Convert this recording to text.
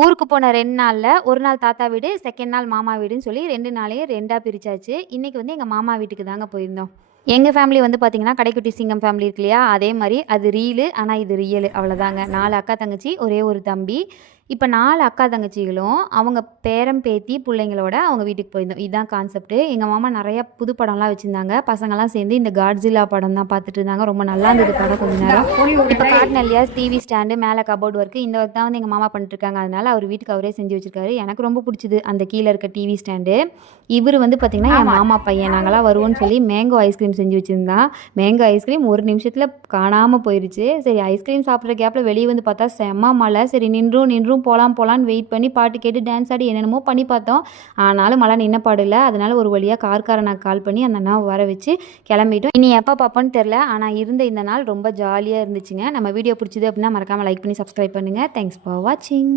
ஊருக்கு போன 2 நாள்ல, ஒரு நாள் தாத்தா வீடு, செகண்ட் நாள் மாமா வீடுன்னு சொல்லி 2 நாளையும் 2ஆ பிரிச்சாச்சு. இன்னைக்கு வந்து எங்க மாமா வீட்டுக்கு தாங்க போயிருந்தோம். எங்க ஃபேமிலி வந்து பார்த்தீங்கன்னா, கடைக்குட்டி சிங்கம் ஃபேமிலி இருக்கு இல்லையா? அதே மாரி அது ரீலு. ஆனா இது ரியலு அவ்வளோதாங்க. 4 அக்கா, தங்கச்சி, ஒரே ஒரு தம்பி. இப்ப 4 அக்கா, தங்கச்சிகளும் அவங்க பேரன், பேத்தி புள்ளைங்களோட அவங்க வீட்டுக்கு போயிருந்தோம். இதான் கான்செப்ட்டு. எங்க மாமா நெறைய புது படம்லாம் வச்சிருந்தாங்க. பசங்கலாம் சேர்ந்து இந்த காட்ஸில்லா படம் தான் பார்த்துட்டு இருந்தாங்க. ரொம்ப நல்லா இருந்தது படம் கொஞ்ச நேரம். இப்ப காட்டுனேன் இல்லையா? டிவி ஸ்டாண்டு, மேல கபோர்ட் ஒர்க்கு இந்த ஒர்க் தான் வந்து எங்க மாமா பண்ணிட்டுருக்காங்க. அதனால அவர் வீட்டுக்கு அவரே செஞ்சு வச்சிருக்காரு. எனக்கு ரொம்ப புடிச்சது அந்த கீழ இருக்க டிவி ஸ்டாண்டு. இவரு வந்து பார்த்தீங்கன்னா, என் மாமா பையன். நாங்கலாம் வருவோம்ன்னு சொல்லி மேங்கோ ஐஸ்கிரீம் செஞ்சு வச்சிருந்தான். மேங்கோ ஐஸ்கிரீம் 1 நிமிஷத்துல காணாம போயிருச்சு. சரி ஐஸ்கிரீம் சாப்பிடுற கேப்ல வெளிய வந்து பார்த்தா செம்ம மழை. சரி நின்றும் போலான்னு வெயிட் பண்ணி பாட்டு கேட்டு டான்ஸ் ஆடி என்னென்னமோ பண்ணி பார்த்தோம். ஆனாலும் மழை நின்ன பாடு இல்ல. அதனால ஒரு வழியா கார்காரனுக்கு கால் பண்ணி அந்த அண்ணாவ வர வச்சு கிளம்பிட்டோம். இனி எப்போ பார்ப்போம்னு தெரில. ஆனா இருந்த இந்த நாள் ரொம்ப ஜாலியா இருந்துச்சுங்க. நம்ம வீடியோ பிடிச்சது அப்படின்னா மறக்காம லைக் பண்ணி சப்ஸ்கிரைப் பண்ணுங்க. தேங்க்ஸ் ஃபார் வாட்சிங்.